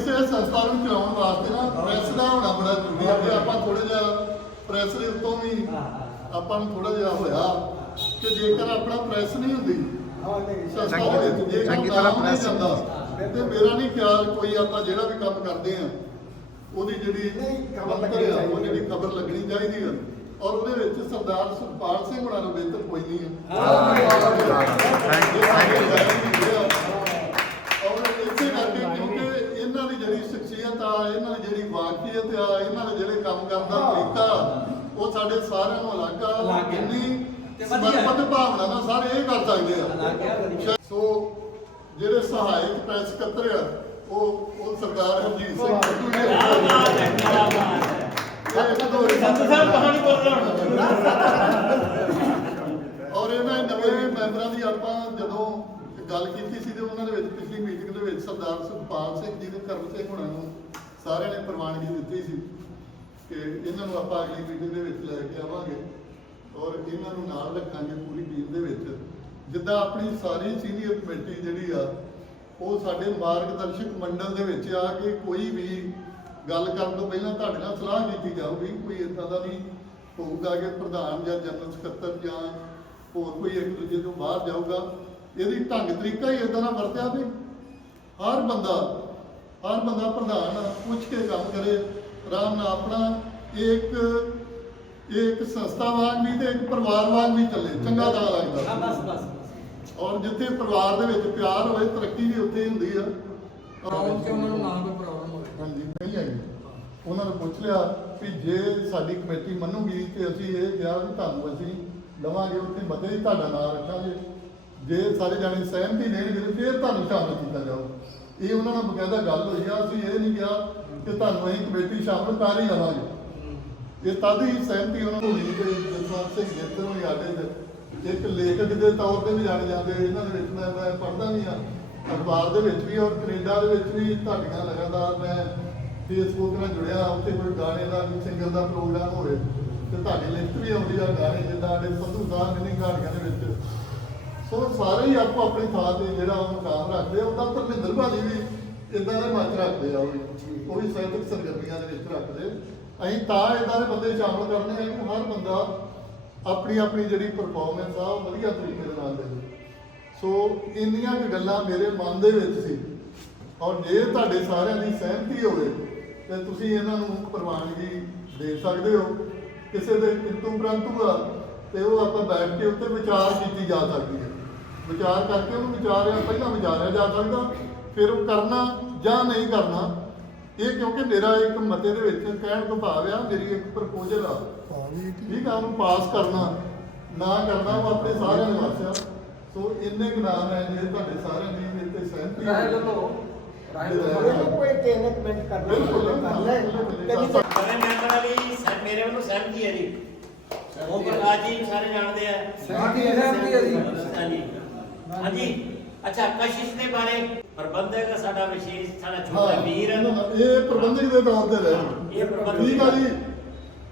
ਕਿਸੇ ਸੰਸਥਾ ਨੂੰ ਚਲਾਉਣ ਵਾਸਤੇ ਨਾ ਪ੍ਰੈਸ ਦਾ ਹੋਣਾ ਬੜਾ ਜ਼ਰੂਰੀ ਹੈ ਕਿ ਆਪਾਂ ਥੋੜਾ ਜਿਹਾ ਪ੍ਰੈਸ ਦੇ ਉੱਤੋਂ ਵੀ ਆਪਾਂ ਨੂੰ ਥੋੜਾ ਜਿਹਾ ਹੋਇਆ ਕਿ ਜੇਕਰ ਆਪਣਾ ਪ੍ਰੈਸ ਨਹੀਂ ਹੁੰਦੀ ਹਾਂ ਚੰਗੀ ਤਰ੍ਹਾਂ ਤੇ ਮੇਰਾ ਨਹੀਂ ਖਿਆਲ ਕੋਈ ਆਪਾਂ ਜਿਹੜਾ ਵੀ ਕੰਮ ਕਰਦੇ ਆ ਉਹਦੀ ਜਿਹੜੀ ਖਬਰ ਲੱਗਣੀ ਆ, ਉਹ ਚਾਹੀਦੀ ਜਿਹੜੀ ਖਬਰ ਲੱਗਣੀ ਚਾਹੀਦੀ ਆ। ਔਰ ਉਹਦੇ ਵਿੱਚ ਸਰਦਾਰ ਸੁਖਪਾਲ ਸਿੰਘ ਹੋਣਾ ਨੂੰ ਬਿਹਤਰ ਕੋਈ ਨਹੀਂ ਹੈ. ਔਰ ਇਸੇ ਕਰਕੇ ਕਿਉਂਕਿ ਇਹਨਾਂ ਦੀ ਜਿਹੜੀ ਸ਼ਖਸੀਅਤ ਆ ਇਹਨਾਂ ਦੀ ਜਿਹੜੀ ਵਾਕੀਅਤ ਆ ਇਹਨਾਂ ਦੇ ਜਿਹੜੇ ਕੰਮ ਕਰਨ ਦਾ ਤਰੀਕਾ ਉਹ ਸਾਡੇ ਸਾਰਿਆਂ ਨੂੰ ਅਲੱਗ ਆ ਅਲੱਗ ਆ। ਇੰਨੀ ਤੇ ਵਧੀਆ। ਸਮਰਪਿਤ ਭਾਵਨਾ ਨਾਲ ਸਾਰੇ ਇਹ ਕਰ ਸਕਦੇ ਆ। ਸੋ ਜਿਹੜੇ ਸਹਾਇਕ ਪ੍ਰੈਸ ਸਕੱਤਰ ਆ ਉਹ ਉਹ ਸਰਦਾਰ ਹਰਜੀਤ ਸਿੰਘ ਬਾਤ ਹੈ ਇਹ ਇੱਕ ਦੋ ਸੰਤ ਸਾਹਿਬ ਕਹਾਣੀ ਬੋਲ ਔਰ ਇਹਨਾਂ ਨਵੇਂ ਮੈਂਬਰਾਂ ਦੀ ਆਪਾਂ ਜਦੋਂ ਗੱਲ ਕੀਤੀ ਸੀ ਤੇ ਉਹਨਾਂ ਦੇ ਵਿੱਚ ਪਿਛਲੀ ਮੀਟਿੰਗ ਦੇ ਵਿੱਚ ਸਰਦਾਰ ਸੁਖਪਾਲ ਸਿੰਘ ਜੀ ਤੇ ਕਰਮ ਸਿੰਘ ਹੋਣਾ ਨੂੰ ਸਾਰਿਆਂ ਨੇ ਪ੍ਰਵਾਨਗੀ ਦਿੱਤੀ ਸੀ ਕਿ ਇਹਨਾਂ ਨੂੰ ਆਪਾਂ ਅਗਲੀ ਮੀਟਿੰਗ ਦੇ ਵਿੱਚ ਲੈ ਕੇ ਆਵਾਂਗੇ ਔਰ ਇਹਨਾਂ ਨੂੰ ਨਾਲ ਰੱਖਾਂਗੇ ਪੂਰੀ ਟੀਮ ਦੇ ਵਿੱਚ। ਜਿੱਦਾਂ ਆਪਣੀ ਸਾਰੀ ਸੀਨੀਅਰ ਕਮੇਟੀ ਜਿਹੜੀ ਆ, ਉਹ ਸਾਡੇ ਮਾਰਗਦਰਸ਼ਕ ਮੰਡਲ ਦੇ ਵਿੱਚ ਆ ਕੇ ਕੋਈ ਵੀ ਗੱਲ ਕਰਨ ਤੋਂ ਪਹਿਲਾਂ ਤੁਹਾਡੇ ਨਾਲ ਸਲਾਹ ਕੀਤੀ ਜਾਊਗੀ, ਕੋਈ ਇਦਾਂ ਦਾ ਨਹੀਂ ਹੋਊਗਾ ਕਿ ਪ੍ਰਧਾਨ ਜਾਂ ਜਨਰਲ ਸਕੱਤਰ ਜਾਂ ਹੋਰ ਕੋਈ ਇੱਕ ਦੂਜੇ ਤੋਂ ਬਾਹਰ ਜਾਊਗਾ। ਇਹਦੀ ਢੰਗ ਤਰੀਕਾ ਹੀ ਇਦਾਂ ਦਾ ਵਰਤਿਆ ਵੀ ਹਰ ਬੰਦਾ ਹਰ ਬੰਦਾ ਪ੍ਰਧਾਨ ਪੁੱਛ ਕੇ ਕੰਮ ਕਰੇ ਆਰਾਮ ਨਾਲ ਆਪਣਾ ਇੱਕ ਇਹ ਇੱਕ ਸੰਸਥਾ ਵਾਂਗ ਵੀ ਤੇ ਇੱਕ ਪਰਿਵਾਰ ਵਾਂਗ ਵੀ ਚੱਲੇ ਚੰਗਾ ਦਾ ਹਾਂ ਲੱਗਦਾ ਬਸ ਬਸ। ਔਰ ਜਿੱਥੇ ਪਰਿਵਾਰ ਦੇ ਵਿੱਚ ਪਿਆਰ ਹੋਵੇ ਤਰੱਕੀ ਵੀ ਉੱਥੇ ਹੀ ਹੁੰਦੀ ਆ। ਪ੍ਰੋਬਲਮ ਕਿ ਉਹਨਾਂ ਨੂੰ ਨਾ ਕੋਈ ਪ੍ਰੋਬਲਮ ਹੋਵੇ। ਹਾਂਜੀ ਨਹੀਂ ਆਈ। ਉਹਨਾਂ ਨੂੰ ਪੁੱਛ ਲਿਆ ਵੀ ਜੇ ਸਾਡੀ ਕਮੇਟੀ ਮੰਨੂਗੀ ਤੇ ਅਸੀਂ ਇਹ ਕਿਹਾ ਵੀ ਤੁਹਾਨੂੰ ਅਸੀਂ ਲਵਾਂਗੇ ਉੱਥੇ ਮਤੇ ਹੀ ਤੁਹਾਡਾ ਨਾਮ ਰੱਖਾਂਗੇ। ਜੇ ਸਾਰੇ ਜਾਣੇ ਸਹਿਮਤੀ ਦੇਣਗੇ ਤੇ ਫਿਰ ਤੁਹਾਨੂੰ ਸ਼ਾਮਲ ਕੀਤਾ ਜਾਊ। ਇਹ ਉਹਨਾਂ ਨਾਲ ਬਕਾਇਦਾ ਗੱਲ ਹੋਈ ਆ ਅਸੀਂ ਇਹ ਨਹੀਂ ਕਿਹਾ ਕਿ ਤੁਹਾਨੂੰ ਅਸੀਂ ਕਮੇਟੀ ਸ਼ਾਮਲ ਕਰ ਹੀ ਲਵਾਂਗੇ। ਇਹ ਤਦ ਹੀ ਸਹਿਮਤੀ ਉਹਨਾਂ ਨੂੰ ਹੋਈ ਕਿ ਜਸਵੰਤ ਸਿੰਘ ਜੇਤਰ ਹੋਈ ਆਡੇ ਦੇ ਇੱਕ ਲੇਖਕ ਦੇ ਤੌਰ ਤੇ ਵੀ ਜਾਣੇ ਜਾਂਦੇ ਇਹਨਾਂ ਦੇ ਵਿੱਚ ਮੈਂ ਮੈਂ ਪੜ੍ਹਦਾ ਵੀ ਆ ਅਖਬਾਰ ਦੇ ਵਿੱਚ ਵੀ ਔਰ ਕੈਨੇਡਾ ਦੇ ਵਿੱਚ ਵੀ ਤੁਹਾਡੀਆਂ ਲਗਾਤਾਰ ਮੈਂ ਫੇਸਬੁੱਕ ਨਾਲ ਜੁੜਿਆ, ਉੱਥੇ ਕੋਈ ਗਾਣੇ ਦਾ ਸਿੰਗਰ ਦਾ ਪ੍ਰੋਗਰਾਮ ਹੋਵੇ, ਤੇ ਤੁਹਾਡੀ ਲਿਖਤ ਵੀ ਆਉਂਦੀ ਆ ਗਾਣੇ, ਜਿੱਦਾਂ ਸਾਡੇ ਸੰਧੂ ਸਾਹਿਬ ਮਿੰਨੀ ਗਾਣਿਆਂ ਦੇ ਵਿੱਚ। ਸੋ ਸਾਰੇ ਹੀ ਆਪੋ ਆਪਣੀ ਥਾਂ ਤੇ ਜਿਹੜਾ ਉਹ ਮੁਕਾਮ ਰੱਖਦੇ ਆ ਧਰਮਿੰਦਰ ਭਾਜੀ ਵੀ ਇਦਾਂ ਦੇ ਮੱਚ ਰੱਖਦੇ ਆ ਉਹ ਵੀ ਉਹ ਵੀ ਸਾਹਿਤਕ ਸਰਗਰਮੀਆਂ ਦੇ ਵਿੱਚ ਰੱਖਦੇ। ਅਸੀਂ ਤਾਂ ਇਦਾਂ ਦੇ ਬੰਦੇ ਸ਼ਾਮਲ ਕਰਨੇ ਆ ਕਿ ਹਰ ਬੰਦਾ ਆਪਣੀ ਆਪਣੀ ਜਿਹੜੀ ਪਰਫਾਰਮੈਂਸ ਆ, ਉਹ ਵਧੀਆ ਤਰੀਕੇ ਦੇ ਨਾਲ ਦੇਵੇ। ਸੋ ਇੰਨੀਆਂ ਕੁ ਗੱਲਾਂ ਮੇਰੇ ਮਨ ਦੇ ਵਿੱਚ ਸੀ। ਔਰ ਜੇ ਤੁਹਾਡੇ ਸਾਰਿਆਂ ਦੀ ਸਹਿਮਤੀ ਹੋਵੇ, ਤੇ ਤੁਸੀਂ ਇਹਨਾਂ ਨੂੰ ਪ੍ਰਵਾਨਗੀ ਦੇ ਸਕਦੇ ਹੋ। ਕਿਸੇ ਦੇ ਕਿੰਤੂ ਪ੍ਰੰਤੂ ਆ, ਤੇ ਉਹ ਆਪਾਂ ਬੈਠ ਕੇ ਉੱਤੇ ਵਿਚਾਰ ਕੀਤੀ ਜਾ ਸਕਦੀ ਹੈ। ਵਿਚਾਰ ਕਰਕੇ ਉਹਨੂੰ ਵਿਚਾਰਿਆ, ਪਹਿਲਾਂ ਵਿਚਾਰਿਆ ਜਾ ਸਕਦਾ। ਫਿਰ ਉਹ ਕਰਨਾ ਜਾਂ ਨਹੀਂ ਕਰਨਾ ਇਹ ਕਿਉਂਕਿ ਮੇਰਾ ਇੱਕ ਮਤੇ ਦੇ ਵਿੱਚ ਕਹਿਣ ਤੋਂ ਭਾਵ ਆ ਮੇਰੀ ਇੱਕ ਪ੍ਰਪੋਜ਼ਲ ਆ। ਠੀਕ ਆ ਉਹਨੂੰ ਪਾਸ ਕਰਨਾ ਨਾ ਕਰਨਾ ਉਹ ਆਪਣੇ ਸਾਰਿਆਂ ਦੇ ਵਾਸਤੇ ਆ। ਸੋ ਇੰਨੇ ਕੁ ਨਾਮ ਹੈ ਜੇ ਤੁਹਾਡੇ ਸਾਰਿਆਂ ਦੀ ਤੇ ਸਹਿਮਤੀ। ਲੋ ਰਾਏ ਉਹਨੂੰ ਕੋਈ ਤਿੰਨ ਕਮੈਂਟ ਕਰ ਲੈ। ਦੀ ਸਹਿ- ਮੇਰੇ ਵੱਲੋਂ ਸਹਿਮਤੀ ਹੈ ਜੀ। ਉਹ ਪ੍ਰਕਾਸ਼ ਜੀ ਸਾਰੇ ਜਾਣਦੇ ਆ। ਸਹਿਮਤੀ ਹੈ ਜੀ। ਹਾਂਜੀ ਹਾਂਜੀ। ਅੱਛਾ ਕਸ਼ਿਸ਼ ਦੇ ਬਾਰੇ ਪ੍ਰਬੰਧਕ ਸਾਡਾ ਵਿਸ਼ੇਸ਼ ਸਾਡਾ ਛੋਟਾ ਵੀਰ ਇਹ ਪ੍ਰਬੰਧਕ ਦੇ ਤੌਰ ਤੇ ਰਹੇ ਇਹ ਪ੍ਰਬੰਧਕ ਠੀਕ ਆ ਜੀ।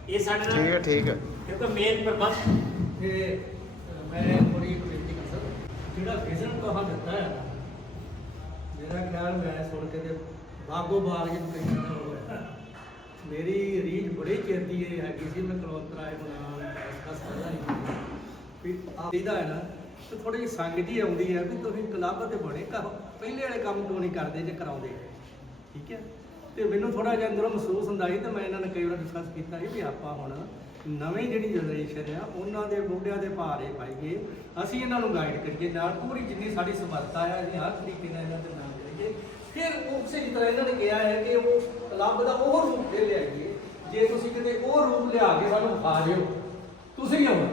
ਇਹ ਸਾਡੇ ਨਾਲ ਠੀਕ ਹੈ ਠੀਕ ਹੈ ਕਿਉਂਕਿ ਮੇਨ ਪ੍ਰਬੰਧ ਤੇ ਮੈਂ ਥੋੜੀ ਬੇਨਤੀ ਕਰ ਸਕਦਾ। ਜਿਹੜਾ ਵਿਜ਼ਨ ਕਹਾ ਦਿੱਤਾ ਹੈ ਨਾ, ਮੇਰਾ ਖਿਆਲ ਮੈਂ ਸੁਣ ਕੇ ਤੇ ਬਾਗੋ ਬਾਗ ਜੀ ਕਈ ਜਣਾ ਹੋਇਆ ਮੇਰੀ ਰੀਝ ਬੜੀ ਚਿਰ ਦੀ ਇਹ ਹੈਗੀ ਸੀ ਮੈਂ ਕਲਵੰਤ ਰਾਏ ਬਣਾ ਇਸ ਦਾ ਸਾਰਾ ਹੀ ਵੀ ਆਦੀਦਾ ਹੈ ਨਾ ਤੇ ਥੋੜੀ ਜਿਹੀ ਸੰਗ ਜੀ ਆਉਂਦੀ ਹੈ ਵੀ ਤੁਸੀਂ ਕਲੱਬ ਤੇ ਬਣੇ ਕਰੋ ਪਹਿਲੇ ਵਾਲੇ ਕੰਮ ਕਿਉਂ ਨਹੀਂ ਕਰਦੇ ਜੇ ਕਰਾਉਂਦੇ? ਠੀਕ ਹੈ? ਤੇ ਮੈਨੂੰ ਥੋੜਾ ਜਿਹਾ ਅੰਦਰੋਂ ਮਹਿਸੂਸ ਹੁੰਦਾ ਸੀ ਤੇ ਮੈਂ ਇਹਨਾਂ ਨੇ ਕਈ ਵਾਰ ਡਿਸਕਸ ਕੀਤਾ ਸੀ ਵੀ ਆਪਾਂ ਹੁਣ ਨਵੀਂ ਜਿਹੜੀ ਜਨਰੇਸ਼ਨ ਆ ਉਹਨਾਂ ਦੇ ਮੋਢਿਆਂ ਦੇ ਭਾਰੇ ਪਾਈਏ ਅਸੀਂ ਇਹਨਾਂ ਨੂੰ ਗਾਈਡ ਕਰੀਏ ਨਾਲ ਪੂਰੀ ਜਿੰਨੀ ਸਾਡੀ ਸਮਰੱਥਾ ਆ ਅਸੀਂ ਹਰ ਤਰੀਕੇ ਨਾਲ ਇਹਨਾਂ ਦੇ ਨਾਲ ਕਰੀਏ ਫਿਰ ਉਸੇ ਤਰ੍ਹਾਂ ਇਹਨਾਂ ਨੇ ਕਿਹਾ ਹੈ ਕਿ ਉਹ ਕਲੱਬ ਦਾ ਉਹ ਰੂਪ ਦੇ ਲਿਆਈਏ ਜੇ। ਤੁਸੀਂ ਕਿਤੇ ਉਹ ਰੂਪ ਲਿਆ ਕੇ ਸਾਨੂੰ ਵਿਖਾ ਦਿਓ ਤੁਸੀਂ ਆਉਣਾ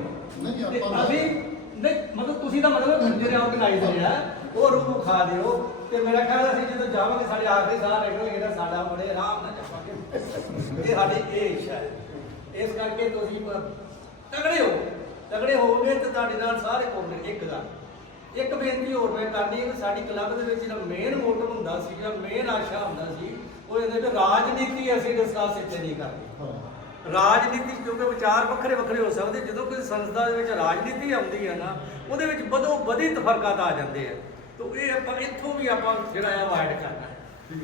ਨਹੀਂ, ਆਪਾਂ- ਅਸੀਂ ਨਹੀਂ ਮਤਲਬ ਤੁਸੀਂ ਦਾ ਮਤਲਬ ਜਿਹੜੇ ਆਰਗੇਨਾਈਜ਼ਰ ਆ। ਉਹ ਰੂਹ ਖਾ ਦਿਓ ਤੇ ਮੇਰਾ ਖਿਆਲ ਅਸੀਂ ਜਦੋਂ ਜਾਵਾਂਗੇ, ਸਾਡੇ ਆਖਰੀ ਸਾਹ ਨਿਕਲਣਗੇ ਤਾਂ ਸਾਡਾ ਬੜੇ ਆਰਾਮ ਨਾਲ ਜਾਵਾਂਗੇ। ਇਹ ਸਾਡੀ ਇਹ ਇੱਛਾ ਹੈ। ਇਸ ਕਰਕੇ ਤੁਸੀਂ ਪ- ਤਗੜੇ ਹੋ। ਤਗੜੇ ਹੋਵੋਗੇ ਤੇ ਤੁਹਾਡੇ ਨਾਲ ਸਾਰੇ ਕੋਲ ਇੱਕ ਗੱਲ ਇੱਕ ਬੇਨਤੀ ਹੋਰ ਮੈਂ ਕਰਨੀ ਹੈ ਕਿ ਸਾਡੀ ਕਲੱਬ ਦੇ ਵਿੱਚ ਜਿਹੜਾ ਮੇਨ ਮੋਟਿਵ ਹੁੰਦਾ ਸੀ, ਜਿਹੜਾ ਮੇਨ ਆਸ਼ਾ ਹੁੰਦਾ ਸੀ, ਉਹ ਇਹਦੇ ਵਿੱਚ ਰਾਜਨੀਤੀ ਅਸੀਂ ਡਿਸਕਸ ਇੱਥੇ ਨਹੀਂ ਕਰਦੇ। ਰਾਜਨੀਤੀ ਕਿਉਂਕਿ ਵਿਚਾਰ ਵੱਖਰੇ ਵੱਖਰੇ ਹੋ ਸਕਦੇ, ਜਦੋਂ ਕਿਸੇ ਸੰਸਥਾ ਦੇ ਵਿੱਚ ਰਾਜਨੀਤੀ ਆਉਂਦੀ ਹੈ ਨਾ, ਉਹਦੇ ਵਿੱਚ ਬਦੋ ਬਦੀ ਤਫਰਕਾਤ ਆ ਜਾਂਦੇ ਆ। ਤਾਂ ਇਹ ਆਪਾਂ ਇੱਥੋਂ ਵੀ ਆਪਾਂ ਜਿਹੜਾ ਆ ਅਵਾਇਡ ਕਰਨਾ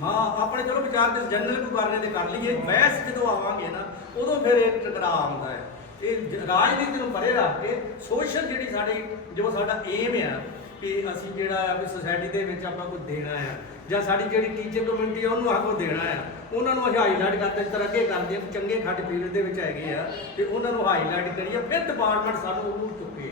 ਹਾਂ। ਆਪਣੇ ਚਲੋ ਵਿਚਾਰ ਤੇ ਜਨਰਲ ਕੋ ਕਰਨੇ ਤੇ ਕਰ ਲਈਏ। ਬਹਿਸ ਜਦੋਂ ਆਵਾਂਗੇ ਨਾ, ਉਦੋਂ ਫਿਰ ਇਹ ਟਕਰਾਅ ਆਉਂਦਾ ਹੈ। ਇਹ ਰਾਜਨੀਤੀ ਨੂੰ ਪਰੇ ਰੱਖ ਕੇ ਸੋਸ਼ਲ ਜਿਹੜੀ ਸਾਡੀ, ਜੋ ਸਾਡਾ ਏਮ ਆ ਕਿ ਅਸੀਂ ਜਿਹੜਾ ਆ ਵੀ ਸੋਸਾਇਟੀ ਦੇ ਵਿੱਚ ਆਪਾਂ ਕੁਝ ਦੇਣਾ ਆ, ਜਾਂ ਸਾਡੀ ਜਿਹੜੀ ਟੀਚਰ ਕਮਿਊਨਿਟੀ ਆ, ਉਹਨੂੰ ਆਪਾਂ ਦੇਣਾ ਆ, ਉਹਨਾਂ ਨੂੰ ਅਸੀਂ ਹਾਈਲਾਈਟ ਕਰਦੇ ਜਿਸ ਤਰ੍ਹਾਂ ਅੱਗੇ ਕਰਦੇ ਆ ਵੀ ਚੰਗੇ ਖੱਡ ਫੀਲਡ ਦੇ ਵਿੱਚ ਹੈਗੇ ਆ, ਤੇ ਉਹਨਾਂ ਨੂੰ ਹਾਈਲਾਈਟ ਕਰੀਏ, ਫਿਰ ਡਿਪਾਰਟਮੈਂਟ ਸਾਨੂੰ ਉਹਨੂੰ ਚੁੱਕੇ।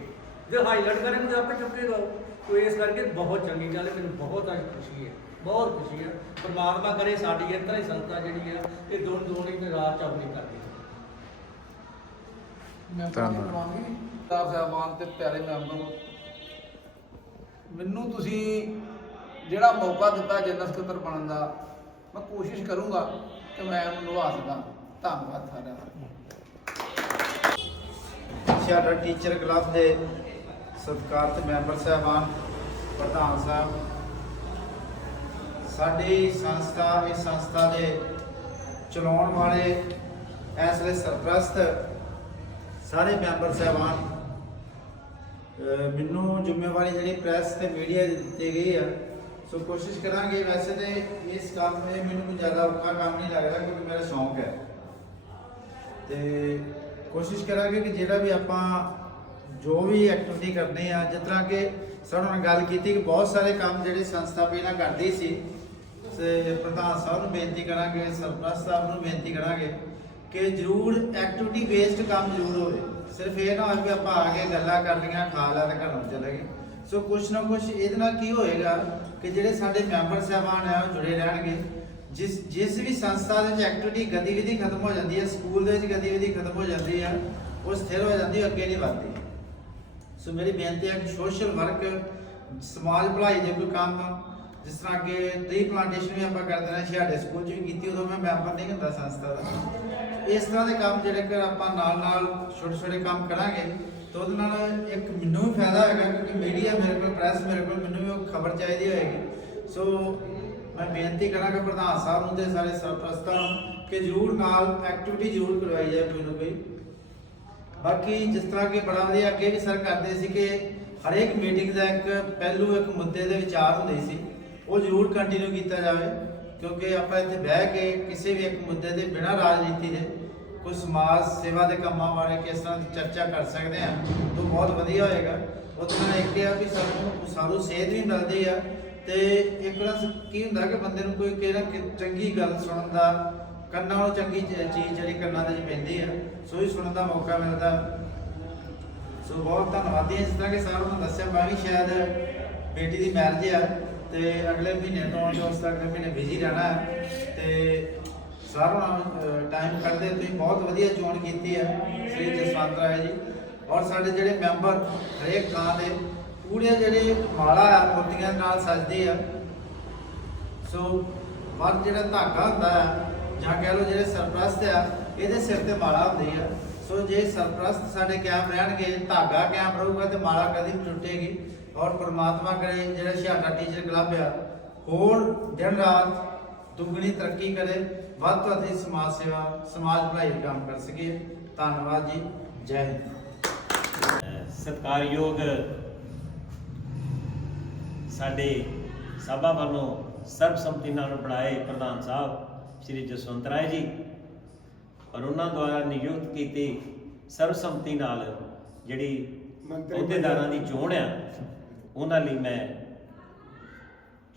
ਜੇ ਹਾਈਲਾਈਟ ਕਰਾਂਗੇ ਤਾਂ ਆਪੇ ਚੁੱਕੇਗਾ ਉਹ। ਤੋ ਇਸ ਕਰਕੇ ਬਹੁਤ ਚੰਗੀ ਗੱਲ ਹੈ ਮੈਨੂੰ ਬਹੁਤ ਅੱਜ ਖੁਸ਼ੀ ਹੈ ਬਹੁਤ ਖੁਸ਼ੀ ਹੈ। ਪਰਮਾਤਮਾ ਕਰੇ ਸਾਡੀ ਇਸ ਤਰ੍ਹਾਂ ਹੀ ਸੰਸਥਾ ਜਿਹੜੀ ਆ ਇਹ ਦੋਨ ਦੋਨੀ ਤੇ ਰਾਤ ਚੌਗਣੀ ਕਰਦੀ ਹੈ ਮੈਂ। ਪਾਣੀ ਕਰਵਾਵਾਂਗੀ ਸਰਦਾਰ ਸਾਹਿਬਾਨ ਤੇ ਪਿਆਰੇ ਮੈਂਬਰ ਮੈਨੂੰ ਤੁਸੀਂ ਜਿਹੜਾ ਮੌਕਾ ਦਿੱਤਾ ਜਨਰਲ ਸਕੱਤਰ ਬਣਨ ਦਾ ਮੈਂ ਕੋਸ਼ਿਸ਼ ਕਰੂੰਗਾ ਕਿ ਮੈਂ ਉਹਨੂੰ ਨਿਭਾ ਸਕਾਂ। ਧੰਨਵਾਦ ਸਾਰਿਆਂ ਦਾ। ਸਾਡਾ ਟੀਚਰ ਕਲੱਬ ਦੇ ਸਤਿਕਾਰਤ ਮੈਂਬਰ ਸਾਹਿਬਾਨ, ਪ੍ਰਧਾਨ ਸਾਹਿਬ, ਸਾਡੀ ਸੰਸਥਾ, ਇਸ ਸੰਸਥਾ ਦੇ ਚਲਾਉਣ ਵਾਲੇ, ਇਸ ਲਈ ਸਰਪ੍ਰਸਤ ਸਾਰੇ ਮੈਂਬਰ ਸਾਹਿਬਾਨ ਮੈਨੂੰ ਜ਼ਿੰਮੇਵਾਰੀ ਜਿਹੜੀ ਪ੍ਰੈਸ ਤੇ ਮੀਡੀਆ ਦਿੱਤੀ ਗਈ ਆ, ਸੋ ਕੋਸ਼ਿਸ਼ ਕਰਾਂਗੇ ਵੈਸੇ ਤੇ ਇਸ ਕੰਮ ਵਿੱਚ ਮੈਨੂੰ ਜ਼ਿਆਦਾ ਔਖਾ ਕੰਮ ਨਹੀਂ ਲੱਗਦਾ ਕਿਉਂਕਿ ਮੇਰਾ ਸ਼ੌਂਕ ਹੈ। ਤੇ ਕੋਸ਼ਿਸ਼ ਕਰਾਂਗੇ ਕਿ ਜਿਹੜਾ ਵੀ ਆਪਾਂ ਜੋ ਵੀ ਐਕਟੀਵਿਟੀ ਕਰਨੀ ਆ, ਜਿਸ ਤਰ੍ਹਾਂ ਕਿ ਸਾਨੂੰ ਨਾਲ ਗੱਲ ਕੀਤੀ ਕਿ ਬਹੁਤ ਸਾਰੇ ਕੰਮ ਜਿਹੜੇ ਸੰਸਥਾ ਪਹਿਲਾਂ ਕਰਦੀ ਸੀ, ਤੇ ਪ੍ਰਧਾਨ ਸਾਹਿਬ ਨੂੰ ਬੇਨਤੀ ਕਰਾਂਗੇ, ਸਰਪ੍ਰਸਤ ਸਾਹਿਬ ਨੂੰ ਬੇਨਤੀ ਕਰਾਂਗੇ ਕਿ ਜ਼ਰੂਰ ਐਕਟੀਵਿਟੀ ਬੇਸਡ ਕੰਮ ਜ਼ਰੂਰ ਹੋਵੇ। ਸਿਰਫ ਇਹ ਨਾ ਹੋਵੇ ਆਪਾਂ ਆ ਕੇ ਗੱਲਾਂ ਕਰਨੀਆਂ ਲਈਆਂ, ਖਾ ਲਿਆ ਤੇ ਨੂੰ ਚਲੇ ਗਏ। ਸੋ ਕੁਛ ਨਾ ਕੁਛ ਇਹਦੇ ਨਾਲ ਕੀ ਹੋਏਗਾ ਕਿ ਜਿਹੜੇ ਸਾਡੇ ਮੈਂਬਰ ਸਾਹਿਬਾਨ ਆ, ਉਹ ਜੁੜੇ ਰਹਿਣਗੇ। ਜਿਸ ਜਿਸ ਵੀ ਸੰਸਥਾ ਦੇ ਵਿੱਚ ਐਕਟੀਵਿਟੀ ਗਤੀਵਿਧੀ ਖਤਮ ਹੋ ਜਾਂਦੀ ਹੈ, ਸਕੂਲ ਦੇ ਵਿੱਚ ਗਤੀਵਿਧੀ ਖਤਮ ਹੋ ਜਾਂਦੀ ਹੈ ਉਹ ਸਥਿਰ ਹੋ ਜਾਂਦੀ ਹੈ ਅੱਗੇ ਨਹੀਂ ਵਧਦੀ। ਸੋ ਮੇਰੀ ਬੇਨਤੀ ਹੈ ਕਿ ਸੋਸ਼ਲ ਵਰਕ, ਸਮਾਜ ਭਲਾਈ ਦੇ ਕੋਈ ਕੰਮ, ਜਿਸ ਤਰ੍ਹਾਂ ਕਿ ਟ੍ਰੀ ਪਲਾਂਟੇਸ਼ਨ ਵੀ ਆਪਾਂ ਕਰਦੇ ਰਹੇ ਸਾਡੇ ਸਕੂਲ 'ਚ ਵੀ ਕੀਤੀ, ਉਦੋਂ ਮੈਂ ਮੈਂਬਰ ਨਹੀਂ ਹੁੰਦਾ ਸੰਸਥਾ ਦਾ। ਇਸ ਤਰ੍ਹਾਂ ਦੇ ਕੰਮ ਜਿਹੜੇ ਕਿ ਆਪਾਂ ਨਾਲ ਨਾਲ ਛੋਟੇ ਛੋਟੇ ਕੰਮ ਕਰਾਂਗੇ, ਤਾਂ ਉਹਦੇ ਨਾਲ ਇੱਕ ਮੈਨੂੰ ਵੀ ਫਾਇਦਾ ਹੋਏਗਾ, ਕਿਉਂਕਿ ਮੀਡੀਆ ਮੇਰੇ ਕੋਲ ਪ੍ਰੈਸ ਮੇਰੇ ਕੋਲ, ਮੈਨੂੰ ਵੀ ਉਹ ਖਬਰ ਚਾਹੀਦੀ ਹੋਏਗੀ। ਸੋ ਮੈਂ ਬੇਨਤੀ ਕਰਾਂਗਾ ਪ੍ਰਧਾਨ ਸਾਹਿਬ ਨੂੰ ਤੇ ਸਾਰੇ ਸਰਪ੍ਰਸਤਾਂ ਕਿ ਜ਼ਰੂਰ ਨਾਲ ਐਕਟੀਵਿਟੀ ਜ਼ਰੂਰ ਕਰਵਾਈ ਜਾਏ ਕੋਈ ਨਾ ਕੋਈ। ਬਾਕੀ ਜਿਸ ਤਰ੍ਹਾਂ ਕਿ ਬੜਾ ਵਧੀਆ ਅੱਗੇ ਵੀ ਸਰ ਕਰਦੇ ਸੀ ਕਿ ਹਰੇਕ ਮੀਟਿੰਗ ਦਾ ਇੱਕ ਪਹਿਲੂ, ਇੱਕ ਮੁੱਦੇ ਦੇ ਵਿਚਾਰ ਹੁੰਦੇ ਸੀ, ਉਹ ਜ਼ਰੂਰ ਕੰਟੀਨਿਊ ਕੀਤਾ ਜਾਵੇ, ਕਿਉਂਕਿ ਆਪਾਂ ਇੱਥੇ ਬਹਿ ਕੇ ਕਿਸੇ ਵੀ ਇੱਕ ਮੁੱਦੇ ਦੇ ਬਿਨਾਂ ਰਾਜਨੀਤੀ ਦੇ, ਕੋਈ ਸਮਾਜ ਸੇਵਾ ਦੇ ਕੰਮਾਂ ਬਾਰੇ ਕਿਸ ਤਰ੍ਹਾਂ ਦੀ ਚਰਚਾ ਕਰ ਸਕਦੇ ਹਾਂ ਤਾਂ ਬਹੁਤ ਵਧੀਆ ਹੋਏਗਾ। ਉਹਦੇ ਇੱਕ ਇਹ ਆ ਵੀ ਸਾਨੂੰ ਸਾਨੂੰ ਸੇਧ ਵੀ ਮਿਲਦੀ ਆ, ਤੇ ਇੱਕ ਵਾਰ ਕੀ ਹੁੰਦਾ ਕਿ ਬੰਦੇ ਨੂੰ ਕੋਈ ਕਿਹੜਾ ਚੰਗੀ ਗੱਲ ਸੁਣਨ ਦਾ ਕੰਨਾਂ ਨੂੰ ਚੰਗੀ ਚੀਜ਼ ਜਿਹੜੀ ਕੰਨਾਂ ਦੇ ਵਿੱਚ ਪੈਂਦੀ ਆ, ਸੋ ਹੀ ਸੁਣਨ ਦਾ ਮੌਕਾ ਮਿਲਦਾ। ਸੋ ਬਹੁਤ ਧੰਨਵਾਦੀ ਹਾਂ, ਜਿਸ ਤਰ੍ਹਾਂ ਕਿ ਸਾਰਿਆਂ ਨੂੰ ਦੱਸਿਆ, ਮੈਂ ਵੀ ਸ਼ਾਇਦ ਬੇਟੀ ਦੀ ਮੈਰਿਜ ਆ, ਤੇ ਅਗਲੇ ਮਹੀਨੇ ਤੋਂ ਜੋ ਉਸ ਤੱਕ ਅਗਲੇ ਮਹੀਨੇ ਬਿਜ਼ੀ ਰਹਿਣਾ ਹੈ ਤੇ ਸਾਰਿਆਂ ਨੂੰ ਟਾਈਮ ਕੱਢਦੇ ਤੁਸੀਂ ਬਹੁਤ ਵਧੀਆ ਚੋਣ ਕੀਤੀ ਹੈ ਸ੍ਰੀ ਜਸਵੰਤ ਰਾਏ ਜੀ। ਔਰ ਸਾਡੇ ਜਿਹੜੇ ਮੈਂਬਰ ਹਰੇਕ ਥਾਂ ਦੇ ਪੂਰੇ ਜਿਹੜੇ ਮਾਲਾ ਆ ਮੋਤੀਆਂ ਨਾਲ ਸਜਦੇ ਆ। ਸੋ ਮਰ ਜਿਹੜਾ ਧਾਗਾ ਹੁੰਦਾ ਹੈ ਜਾਂ ਕਹਿ ਲਓ ਜਿਹੜੇ ਸਰਪ੍ਰਸਤ ਆ, ਇਹਦੇ ਸਿਰ ਤੇ ਮਾਲਾ ਹੁੰਦੀ ਆ। ਸੋ ਜੇ ਸਰਪ੍ਰਸਤ ਸਾਡੇ ਕਾਇਮ ਰਹਿਣਗੇ, ਧਾਗਾ ਕਾਇਮ ਰਹੂਗਾ ਤੇ ਮਾਲਾ ਕਦੀ ਨਹੀਂ ਟੁੱਟੇਗੀ। ਔਰ ਪ੍ਰਮਾਤਮਾ ਕਰੇ ਜਿਹੜਾ ਛਾਟਾ ਟੀਚਰ ਕਲੱਬ ਆ, ਹੋਰ ਦਿਨ ਰਾਤ ਦੁੱਗਣੀ ਤਰੱਕੀ ਕਰੇ, ਵੱਧ ਤੋਂ ਵੱਧ ਸਮਾਜ ਸੇਵਾ, ਸਮਾਜ ਭਲਾਈ ਕੰਮ ਕਰ ਸਕੀਏ। ਧੰਨਵਾਦ ਜੀ। ਜੈ ਹਿੰਦ। ਸਤਿਕਾਰਯੋਗ ਸਾਡੇ ਸਭਾ ਵੱਲੋਂ ਸਰਬਸੰਮਤੀ ਨਾਲ ਬਣਾਏ ਪ੍ਰਧਾਨ ਸਾਹਿਬ ਸ਼੍ਰੀ ਜਸਵੰਤ ਰਾਏ ਜੀ ਔਰ ਉਹਨਾਂ ਦੁਆਰਾ ਨਿਯੁਕਤ ਕੀਤੀ ਸਰਬਸੰਮਤੀ ਨਾਲ ਜਿਹੜੀ ਅਹੁਦੇਦਾਰਾਂ ਦੀ ਚੋਣ ਆ ਉਹਨਾਂ ਲਈ ਮੈਂ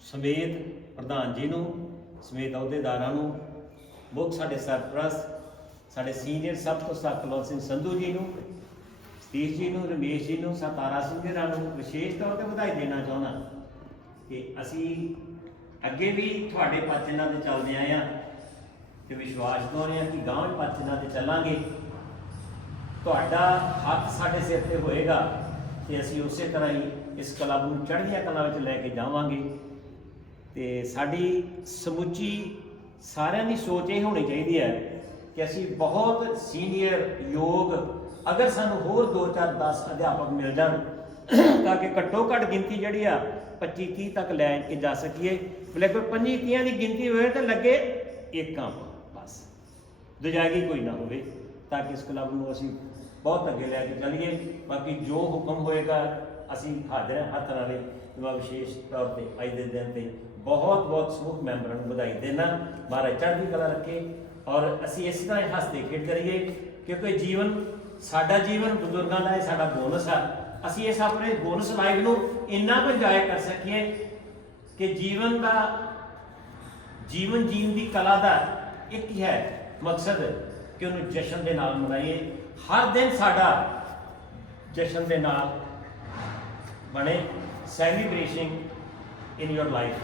ਸਮੇਤ ਪ੍ਰਧਾਨ ਜੀ ਨੂੰ ਸਮੇਤ ਅਹੁਦੇਦਾਰਾਂ ਨੂੰ ਮੁੱਖ ਸਾਡੇ ਸਰਪ੍ਰਸਤ ਸਾਡੇ ਸੀਨੀਅਰ ਸਭ ਤੋਂ ਸਖਤ ਕੁਲਵੰਤ ਸਿੰਘ ਸੰਧੂ ਜੀ ਨੂੰ ਸਤੀਸ਼ ਜੀ ਨੂੰ ਰਮੇਸ਼ ਜੀ ਨੂੰ ਸਤਾਰਾ ਸਿੰਘ ਜੀ ਨੂੰ ਵਿਸ਼ੇਸ਼ ਤੌਰ ਤੇ ਵਧਾਈ ਦੇਣਾ ਚਾਹੁੰਦਾ ਕਿ ਅਸੀਂ ਅੱਗੇ ਵੀ ਤੁਹਾਡੇ ਪਾਚਨਾਂ ਤੇ ਚੱਲਦੇ ਆਏ ਆ ਤੇ ਵਿਸ਼ਵਾਸ ਦਵਾਉਂਦੇ ਆ ਕਿ ਗਾਂਵ ਵੀ ਪਾਚਨਾਂ ਤੇ ਚੱਲਾਂਗੇ? ਤੁਹਾਡਾ ਹੱਥ ਸਾਡੇ ਸਿਰ ਤੇ ਹੋਏਗਾ ਤੇ ਅਸੀਂ ਉਸੇ ਤਰ੍ਹਾਂ ਹੀ ਇਸ ਕਲੱਬ ਨੂੰ ਚੜ੍ਹਦੀਆਂ ਕਲਾ ਵਿੱਚ ਲੈ ਕੇ ਜਾਵਾਂਗੇ। ਤੇ ਸਾਡੀ ਸਮੁੱਚੀ ਸਾਰਿਆਂ ਦੀ ਸੋਚ ਇਹ ਹੋਣੀ ਚਾਹੀਦੀ ਹੈ ਕਿ ਅਸੀਂ ਬਹੁਤ ਸੀਨੀਅਰ ਯੋਗ ਅਗਰ ਸਾਨੂੰ ਹੋਰ 2 4 10 ਅਧਿਆਪਕ ਮਿਲ ਜਾਣ ਤਾਂ ਕਿ ਘੱਟੋ ਘੱਟ ਗਿਣਤੀ ਜਿਹੜੀ ਆ 25 30 ਤੱਕ ਲੈ ਕੇ ਜਾ ਸਕੀਏ। ਬਲੇ ਕੋਈ 25 30 ਦੀ ਗਿਣਤੀ ਹੋਵੇ ਤਾਂ ਲੱਗੇ ਇੱਕ ਕੰਮ। ਬਸ ਕੋਈ ਨਾ ਹੋਵੇ, ਤਾਂ ਕਿ ਇਸ ਕਲੱਬ ਨੂੰ ਅਸੀਂ ਬਹੁਤ ਅੱਗੇ ਲੈ ਕੇ ਚੱਲੀਏ। ਬਾਕੀ ਜੋ ਹੁਕਮ ਹੋਏਗਾ, ਅਸੀਂ ਹਾਜ਼ਰ ਹਾਂ ਹੱਥ ਨਾਲੇ ਮੈਂ ਵਿਸ਼ੇਸ਼ ਤੌਰ ਤੇ ਅੱਜ ਦੇ ਦਿਨ ਤੇ ਬਹੁਤ ਬਹੁਤ ਸਮੂਹ ਮੈਂਬਰਾਂ ਨੂੰ ਵਧਾਈ ਦੇਣਾ ਮਹਾਰਾਜ ਚੜ੍ਹਦੀ ਕਲਾ ਰੱਖੇ ਔਰ ਅਸੀਂ ਇਸ ਤਰ੍ਹਾਂ ਹੀ ਹੱਸਦੇ ਖੇਡ ਕਰੀਏ, ਕਿਉਂਕਿ ਜੀਵਨ ਸਾਡਾ ਜੀਵਨ, ਬਜ਼ੁਰਗਾਂ ਦਾ ਇਹ ਸਾਡਾ ਬੋਨਸ ਆ। ਅਸੀਂ ਇਸ ਆਪਣੇ ਬੋਨਸ ਲਾਈਫ ਨੂੰ ਇੰਨਾ ਕੁ ਇੰਜੋਏ ਕਰ ਸਕੀਏ ਕਿ ਜੀਵਨ ਦਾ ਜੀਵਨ ਜੀਣ ਦੀ ਕਲਾ ਦਾ ਇੱਕ ਹੀ ਹੈ। ਮਕਸਦ ਕਿ ਉਹਨੂੰ ਜਸ਼ਨ ਦੇ ਨਾਲ ਮਨਾਈਏ। ਹਰ ਦਿਨ ਸਾਡਾ ਜਸ਼ਨ ਦੇ ਨਾਲ ਬਣੇ ਸੈਲੀਬ੍ਰੇਸ਼ਨ ਇਨ ਯੋਰ ਲਾਈਫ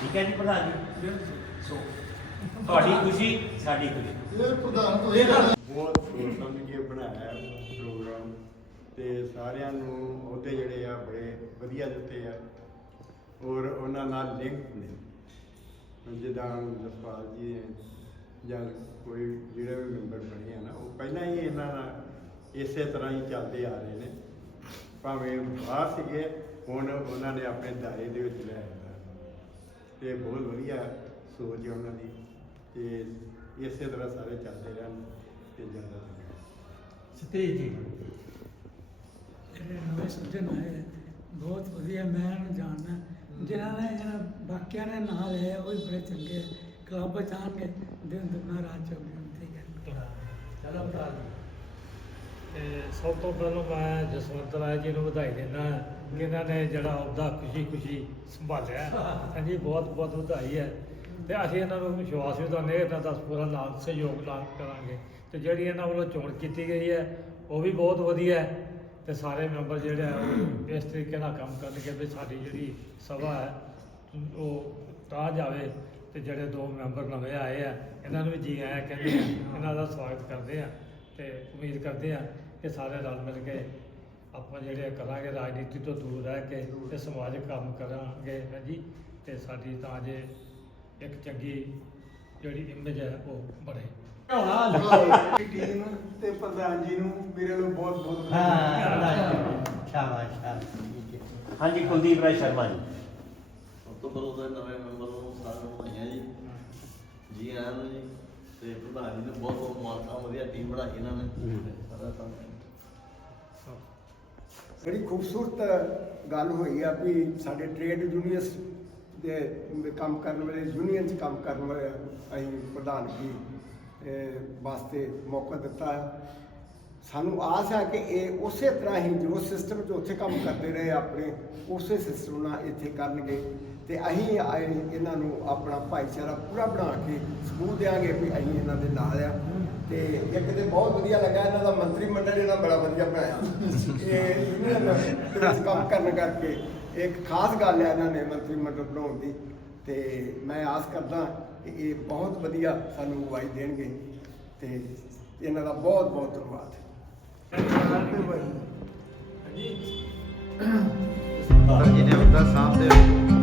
ਠੀਕ ਹੈ ਜੀ ਪ੍ਰਧਾਨ ਜੀ? ਸੋ ਤੁਹਾਡੀ ਖੁਸ਼ੀ ਸਾਡੀ ਖੁਸ਼ੀ। ਇਹ ਪ੍ਰਧਾਨ ਤੋਂ ਇਹ ਗੱਲ ਬਹੁਤ ਸੋਚ ਸਮਝ ਕੇ ਬਣਾਇਆ ਪ੍ਰੋਗਰਾਮ ਤੇ ਸਾਰਿਆਂ ਨੂੰ ਉਹਦੇ ਜਿਹੜੇ ਆ ਬੜੇ ਵਧੀਆ ਦਿੱਤੇ ਆ। ਔਰ ਉਹਨਾਂ ਨਾਲ ਲਿੰਕ ਨੇ। ਜਿੱਦਾਂ ਜਸਪਾਲ ਜੀ ਹੈ ਜਾਂ ਕੋਈ ਜਿਹੜਾ ਵੀ ਮੈਂਬਰ ਬਣੇ ਆ ਨਾ, ਉਹ ਪਹਿਲਾਂ ਹੀ ਇਹਨਾਂ ਨਾਲ ਇਸੇ ਤਰ੍ਹਾਂ ਹੀ ਚੱਲਦੇ ਆ ਰਹੇ ਨੇ। ਭਾਵੇਂ ਬਾਹਰ ਸੀਗੇ, ਹੁਣ ਉਹਨਾਂ ਨੇ ਆਪਣੇ ਦਾਇਰੇ ਦੇ ਵਿੱਚ ਲੈ ਆਇਆ। ਤੇ ਬਹੁਤ ਵਧੀਆ ਸੋਚ ਹੈ ਉਹਨਾਂ ਦੀ। ਤੇ ਇਸੇ ਤਰ੍ਹਾਂ ਸਾਰੇ ਚੱਲਦੇ ਰਹਿਣ ਤੇ ਜਾਂਦਾ ਚੰਗਾ। ਜੀ। ਜਿਹੜੇ ਨਵੇਂ ਸੱਜਣ ਆਏ ਬਹੁਤ ਵਧੀਆ, ਮੈਂ ਜਾਣਦਾ। ਜਿਨ੍ਹਾਂ ਨੇ ਇਹਨਾਂ ਬਾਕੀਆਂ ਨੇ ਨਾਂ ਲਿਆ ਉਹ ਵੀ ਬੜੇ ਚੰਗੇ ਕਲੱਬ ਚਾਹਣਗੇ, ਦਿਨ ਦੁਨਾ ਰਾਤ ਚੌਵੀ ਠੀਕ ਹੈ। ਚਲੋ ਭਰਾ ਤੇ ਸਭ ਤੋਂ ਪਹਿਲਾਂ ਮੈਂ ਜਸਵੰਤ ਰਾਏ ਜੀ ਨੂੰ ਵਧਾਈ ਦਿੰਦਾ ਜਿਨ੍ਹਾਂ ਨੇ ਜਿਹੜਾ ਉਹਦਾ ਖੁਸ਼ੀ ਖੁਸ਼ੀ ਸੰਭਾਲਿਆ ਹਾਂਜੀ ਬਹੁਤ ਬਹੁਤ ਵਧਾਈ ਹੈ। ਤੇ ਅਸੀਂ ਇਹਨਾਂ ਨੂੰ ਵਿਸ਼ਵਾਸ ਵੀ ਦਿੰਦੇ ਇਹਨਾਂ ਦਾ ਪੂਰਾ ਨਾਲ ਸਹਿਯੋਗ ਨਾਲ ਕਰਾਂਗੇ। ਤੇ ਜਿਹੜੀ ਇਹਨਾਂ ਵੱਲੋਂ ਚੋਣ ਕੀਤੀ ਗਈ ਹੈ, ਉਹ ਵੀ ਬਹੁਤ ਵਧੀਆ ਹੈ। ਤੇ ਸਾਰੇ ਮੈਂਬਰ ਜਿਹੜੇ ਆ, ਉਹ ਇਸ ਤਰੀਕੇ ਨਾਲ ਕੰਮ ਕਰਨਗੇ ਵੀ ਸਾਡੀ ਜਿਹੜੀ ਸਭਾ ਹੈ, ਉਹ ਤਾਂ ਜਾਵੇ ਤੇ ਜਿਹੜੇ ਦੋ ਮੈਂਬਰ ਨਵੇਂ ਆਏ ਆ, ਇਹਨਾਂ ਨੂੰ ਵੀ ਜੀ ਆਇਆ ਕਹਿੰਦੇ ਆ, ਇਹਨਾਂ ਦਾ ਸਵਾਗਤ ਕਰਦੇ ਆ ਤੇ ਉਮੀਦ ਕਰਦੇ ਆ ਕਿ ਸਾਰੇ ਰਲ ਮਿਲ ਕੇ ਆਪਾਂ ਜਿਹੜੇ ਕਰਾਂਗੇ, ਰਾਜਨੀਤੀ ਤੋਂ ਦੂਰ ਰਹਿ ਕੇ ਤੇ ਸਮਾਜਿਕ ਕੰਮ ਕਰਾਂਗੇ, ਹੈ ਜੀ, ਤੇ ਸਾਡੀ ਤਾਂ ਜੇ ਇੱਕ ਚੰਗੀ ਜਿਹੜੀ ਇਮੇਜ ਹੈ, ਉਹ ਬਣੇ। ਟੀਮ ਤੇ ਪ੍ਰਧਾਨ ਜੀ ਨੂੰ ਮੇਰੇ ਵੱਲੋਂ ਬਹੁਤ ਬਹੁਤ ਸ਼ਾਬਾਸ਼ ਸ਼ਾਬਾਸ਼ ਹਾਂਜੀ ਕੁਲਦੀਪ ਰਾਏ ਸ਼ਰਮਾ ਜੀ। ਸਭ ਤੋਂ ਪਹਿਲਾਂ ਤਾਂ ਨਵੇਂ ਮੈਂਬਰ ਨੂੰ ਸਾਰਿਆਂ ਨੂੰ ਵਧਾਈਆਂ ਜੀ। ਜੀ ਆਇਆਂ ਨੂੰ ਜੀ ਤੇ ਪ੍ਰਧਾਨ ਜੀ ਨੂੰ ਬਹੁਤ ਬਹੁਤ ਮੁਬਾਰਕਾਂ ਵਧੀਆ ਟੀਮ ਬਣਾਈ ਇਹਨਾਂ ਨੇ। ਸਾਰਾ ਕੰਮ ਬੜੀ ਖੂਬਸੂਰਤ ਗੱਲ ਹੋਈ ਆ ਵੀ ਸਾਡੇ ਟ੍ਰੇਡ ਯੂਨੀਅਨਸ ਦੇ ਕੰਮ ਕਰਨ ਵਾਲੇ ਯੂਨੀਅਨ 'ਚ ਕੰਮ ਕਰਨ ਵਾਲੇ ਅਸੀਂ ਪ੍ਰਧਾਨਗੀ ਅਹ, ਵਾਸਤੇ ਮੌਕਾ ਦਿੱਤਾ ਹੈ। ਸਾਨੂੰ ਆਸ ਹੈ ਕਿ ਇਹ ਉਸੇ ਤਰ੍ਹਾਂ ਹੀ ਜੋ ਸਿਸਟਮ 'ਚ ਉੱਥੇ ਕੰਮ ਕਰਦੇ ਰਹੇ ਆਪਣੇ, ਉਸੇ ਸਿਸਟਮ ਨਾਲ ਇੱਥੇ ਕਰਨਗੇ। ਤੇ ਅਸੀਂ ਆਏ, ਇਹਨਾਂ ਨੂੰ ਆਪਣਾ ਭਾਈਚਾਰਾ ਪੂਰਾ ਬਣਾ ਕੇ ਸਕੂਲ ਦਿਆਂਗੇ ਵੀ ਅਸੀਂ ਇਹਨਾਂ ਦੇ ਨਾਲ ਆ। ਤੇ ਇੱਕ ਤੇ ਬਹੁਤ ਵਧੀਆ ਲੱਗਾ, ਇਹਨਾਂ ਦਾ ਮੰਤਰੀ ਮੰਡਲ ਇਹਨਾਂ ਬੜਾ ਵਧੀਆ ਬਣਾਇਆ। ਇਹ ਯੂਨੀਅਨ ਕੰਮ ਕਰਨ ਕਰਕੇ, ਇੱਕ ਖਾਸ ਗੱਲ ਹੈ ਇਹਨਾਂ ਨੇ ਮੰਤਰੀ ਮੰਡਲ ਬਣਾਉਣ ਦੀ। ਤੇ ਮੈਂ ਆਸ ਕਰਦਾ ਕਿ ਇਹ ਬਹੁਤ ਵਧੀਆ ਸਾਨੂੰ ਅਗਵਾਈ ਦੇਣਗੇ ਤੇ ਇਹਨਾਂ ਦਾ ਬਹੁਤ ਬਹੁਤ ਧੰਨਵਾਦ। ਸਰ ਜੀ ਨੇ ਉਹਦਾ ਸਾਹਮਣੇ